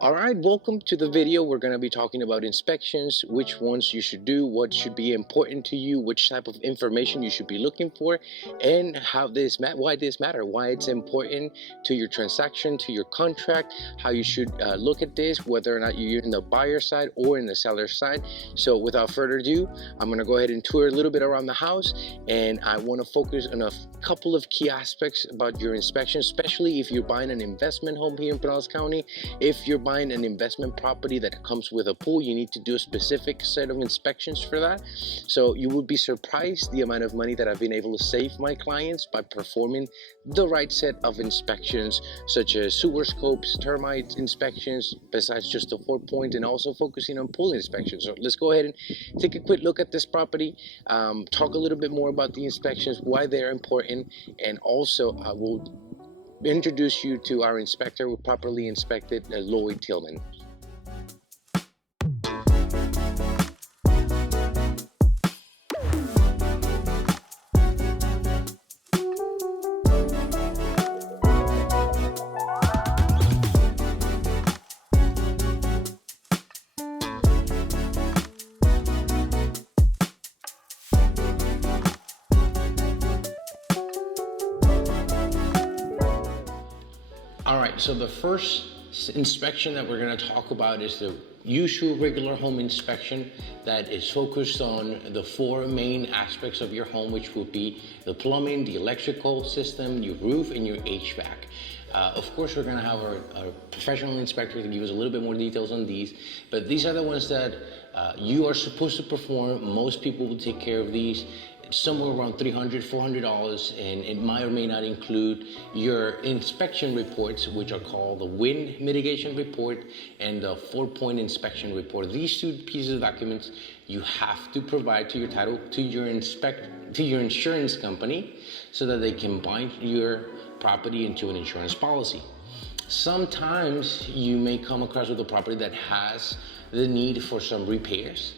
All right, welcome to the video. We're going to be talking about inspections, which ones you should do, what should be important to you, which type of information you should be looking for, and why this matter, why it's important to your transaction, to your contract, how you should look at this, whether or not you're in the buyer side or in the seller side. So without further ado, I'm going to go ahead and tour a little bit around the house, and I want to focus on a couple of key aspects about your inspection, especially if you're buying an investment home here in Pinellas County. If you're buying an investment property that comes with a pool, you need to do a specific set of inspections for that. So you would be surprised the amount of money that I've been able to save my clients by performing the right set of inspections, such as sewer scopes, termite inspections, besides just the 4-point, and also focusing on pool inspections. So let's go ahead and take a quick look at this property, talk a little bit more about the inspections, why they're important, and also I will introduce you to our inspector who properly inspected Lloyd Tilman. All right, so the first inspection that we're going to talk about is the usual regular home inspection that is focused on the 4 main aspects of your home, which will be the plumbing, the electrical system, your roof, and your HVAC. Of course, we're going to have our professional inspector to give us a little bit more details on these, but these are the ones that you are supposed to perform. Most people will take care of these. Somewhere around $300, $400, and it might or may not include your inspection reports, which are called the wind mitigation report and the 4-point inspection report. These 2 pieces of documents you have to provide to your insurance company so that they can bind your property into an insurance policy. Sometimes you may come across with a property that has the need for some repairs,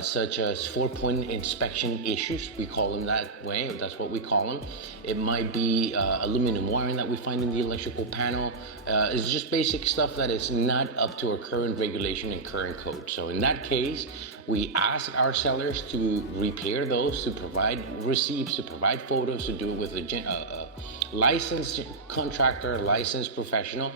such as 4-point inspection issues. We call them that way, that's what we call them. It might be aluminum wiring that we find in the electrical panel. It's just basic stuff that is not up to our current regulation and current code. So in that case, we ask our sellers to repair those, to provide receipts, to provide photos, to do it with a licensed contractor, licensed professional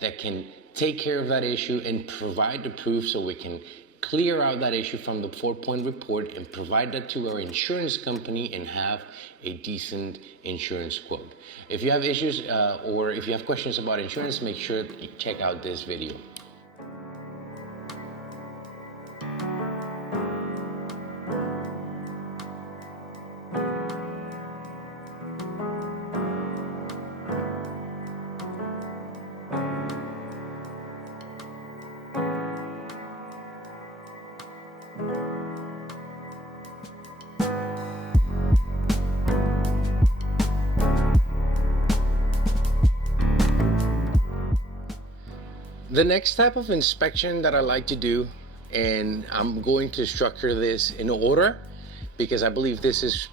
that can take care of that issue and provide the proof so we can clear out that issue from the 4-point report and provide that to our insurance company and have a decent insurance quote. If you have issues or if you have questions about insurance, make sure you check out this video. The next type of inspection that I like to do, and I'm going to structure this in order because I believe this is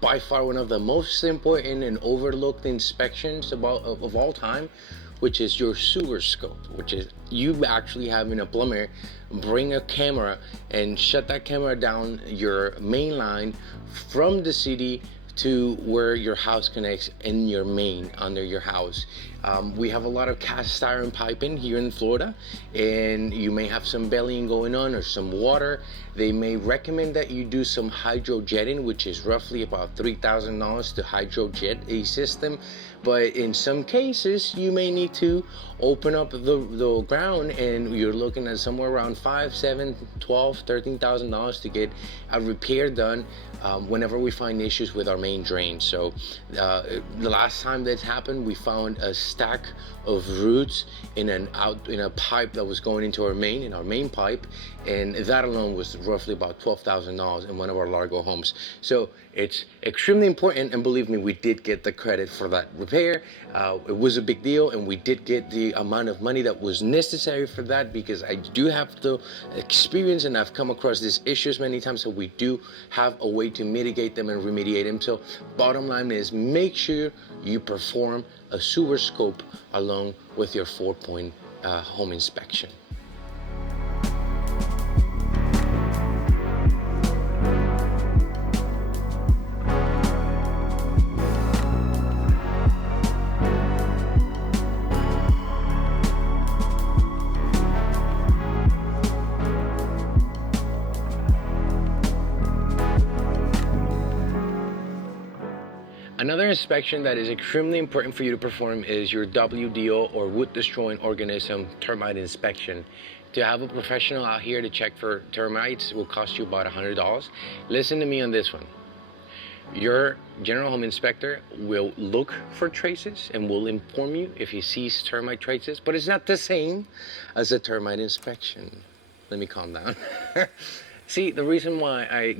by far one of the most important and overlooked inspections of all time, which is your sewer scope, which is you actually having a plumber bring a camera and shut that camera down your main line from the city to where your house connects in your main under your house. We have a lot of cast iron piping here in Florida, and you may have some bellying going on or some water. They may recommend that you do some hydrojetting, which is roughly about $3,000 to hydrojet a system. But in some cases, you may need to open up the ground, and you're looking at somewhere around $5,000, $7,000, $12,000, $13,000 to get a repair done whenever we find issues with our main drain. So the last time that happened, we found a stack of roots in a pipe that was going into our main pipe, and that alone was roughly about $12,000 in one of our Largo homes. So it's extremely important, and believe me, we did get the credit for that repair. It was a big deal, and we did get the amount of money that was necessary for that, because I do have the experience and I've come across these issues many times, so we do have a way to mitigate them and remediate them. So bottom line is, make sure you perform a sewer scope along with your 4-point home inspection. Another inspection that is extremely important for you to perform is your WDO, or wood destroying organism termite inspection. To have a professional out here to check for termites will cost you about $100. Listen to me on this one. Your general home inspector will look for traces and will inform you if he sees termite traces, but it's not the same as a termite inspection. Let me calm down. See, the reason why I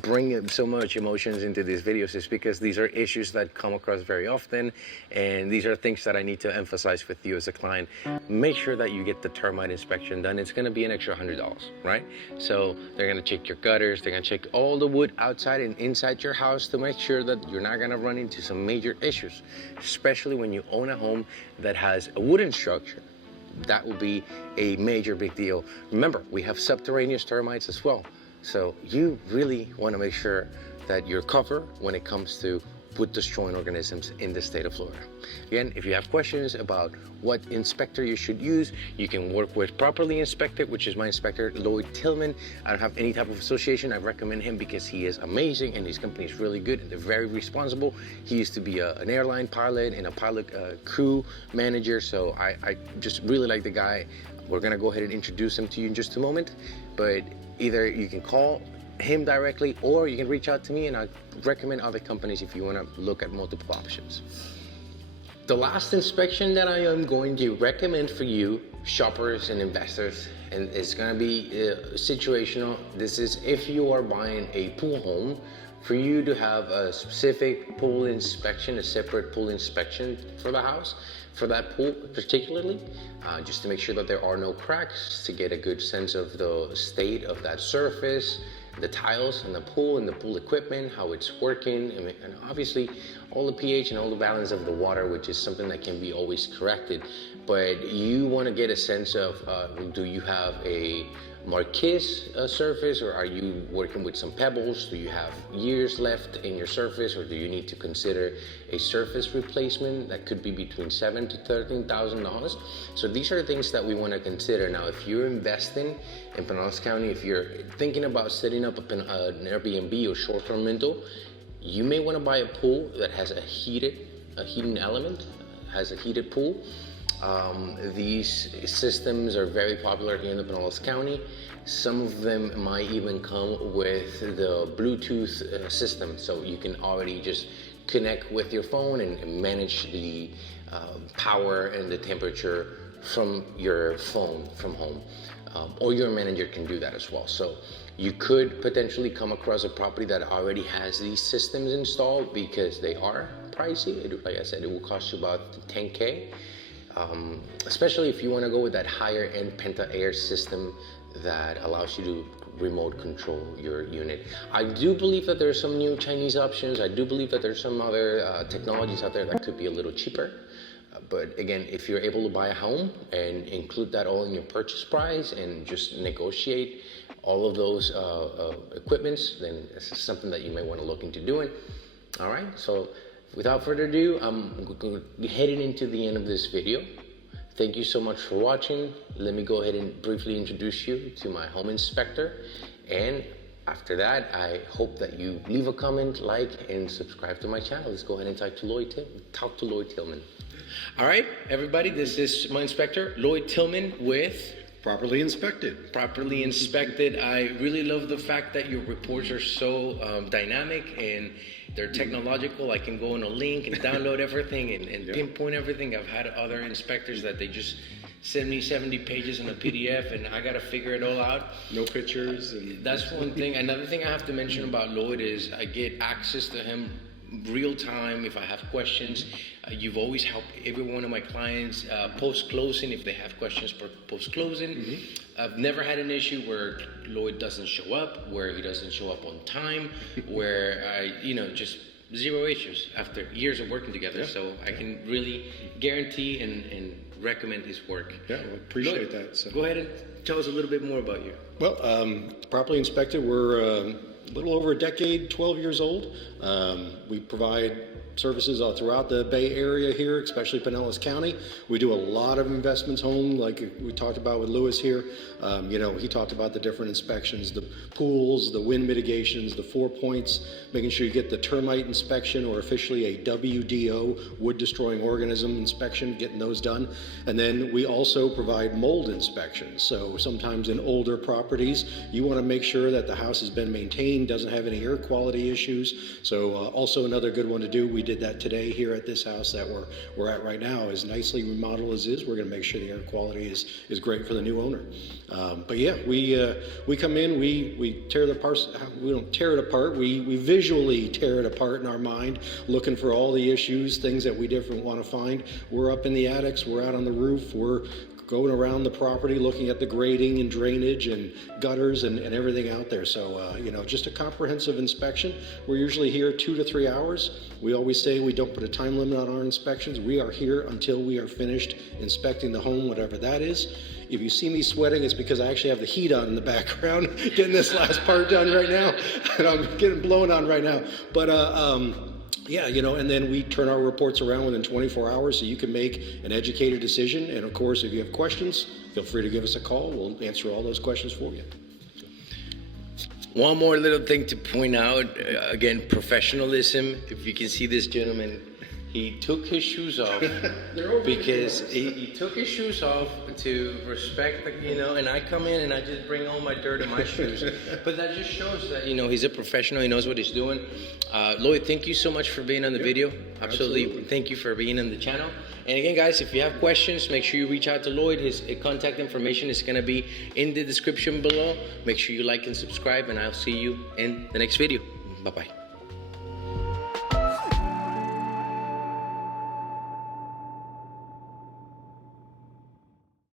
bring so much emotions into these videos is because these are issues that come across very often, and these are things that I need to emphasize with you as a client. Make sure that you get the termite inspection done. It's gonna be an extra $100, right? So they're gonna check your gutters, they're gonna check all the wood outside and inside your house to make sure that you're not gonna run into some major issues, especially when you own a home that has a wooden structure. That will be a major big deal. Remember, we have subterraneous termites as well. So you really want to make sure that you're covered when it comes to wood destroying organisms in the state of Florida. Again, if you have questions about what inspector you should use, you can work with Properly Inspected, which is my inspector, Lloyd Tilman. I don't have any type of association. I recommend him because he is amazing and his company is really good and they're very responsible. He used to be an airline pilot and a pilot crew manager, so I just really like the guy. We're gonna go ahead and introduce him to you in just a moment, but either you can call him directly or you can reach out to me, and I recommend other companies if you want to look at multiple options. The last inspection that I am going to recommend for you shoppers and investors, and it's going to be situational. This is if you are buying a pool home, for you to have a specific pool inspection, a separate pool inspection for the house, for that pool particularly, just to make sure that there are no cracks, to get a good sense of the state of that surface, the tiles and the pool equipment, how it's working, and obviously all the pH and all the balance of the water, which is something that can be always corrected. But you want to get a sense of, do you have a marquise surface, or are you working with some pebbles? Do you have years left in your surface, or do you need to consider a surface replacement that could be between $7,000 to $13,000? So these are things that we want to consider. Now, if you're investing in Pinellas County, if you're thinking about setting up an Airbnb or short-term rental, you may want to buy a pool that has a heating element, has a heated pool. These systems are very popular here in the Pinellas County. Some of them might even come with the Bluetooth system, so you can already just connect with your phone and manage the power and the temperature from your phone from home. Or your manager can do that as well. So you could potentially come across a property that already has these systems installed, because they are pricey. Like I said, it will cost you about $10K. Especially if you want to go with that higher end Penta-Air system that allows you to remote control your unit. I do believe that there are some new Chinese options. I do believe that there's some other technologies out there that could be a little cheaper. But again, if you're able to buy a home and include that all in your purchase price and just negotiate all of those equipments, then this is something that you may want to look into doing. All right, so without further ado, I'm heading into the end of this video. Thank you so much for watching. Let me go ahead and briefly introduce you to my home inspector. And after that, I hope that you leave a comment, like, and subscribe to my channel. Let's go ahead and talk to Lloyd Tilman. All right, everybody, this is my inspector, Lloyd Tilman with Properly Inspected. Properly Inspected. I really love the fact that your reports are so dynamic and they're technological. I can go on a link and download everything and pinpoint everything. I've had other inspectors that they just send me 70 pages in a PDF and I got to figure it all out. No pictures. That's one thing. Another thing I have to mention about Lloyd is I get access to him real time if I have questions. You've always helped every one of my clients post-closing if they have questions post-closing. I've never had an issue where Lloyd doesn't show up, where he doesn't show up on time, where just zero issues after years of working together. So I can really guarantee and recommend his work. Yeah, well, appreciate Lloyd, that. So. Go ahead and tell us a little bit more about you. Well, properly inspected, we're a little over a decade, 12 years old. We provide services all throughout the Bay Area here, especially Pinellas County. We do a lot of investments home, like we talked about with Lewis here. He talked about the different inspections, the pools, the wind mitigations, the 4 points, making sure you get the termite inspection, or officially a WDO, wood destroying organism inspection, getting those done. And then we also provide mold inspections. So sometimes in older properties, you want to make sure that the house has been maintained, doesn't have any air quality issues. So also another good one to do. We did that today here at this house that we're at right now. As nicely remodeled as is, we're going to make sure the air quality is great for the new owner. But yeah, we come in, we tear the parts. We don't tear it apart. We visually tear it apart in our mind, looking for all the issues, things that we different want to find. We're up in the attics. We're out on the roof. We're going around the property, looking at the grading and drainage and gutters and everything out there. So, just a comprehensive inspection. We're usually here 2 to 3 hours. We always say we don't put a time limit on our inspections. We are here until we are finished inspecting the home, whatever that is. If you see me sweating, it's because I actually have the heat on in the background, getting this last part done right now, and I'm getting blown on right now. But, and then we turn our reports around within 24 hours so you can make an educated decision. And of course, if you have questions, feel free to give us a call. We'll answer all those questions for you. One more little thing to point out, again, professionalism. If you can see this gentleman, he took his shoes off because he took his shoes off to respect, and I come in and I just bring all my dirt in my shoes. But that just shows that, he's a professional, he knows what he's doing. Lloyd, thank you so much for being on the video. Absolutely. Thank you for being on the channel. And again, guys, if you have questions, make sure you reach out to Lloyd. His contact information is going to be in the description below. Make sure you like and subscribe, and I'll see you in the next video. Bye-bye.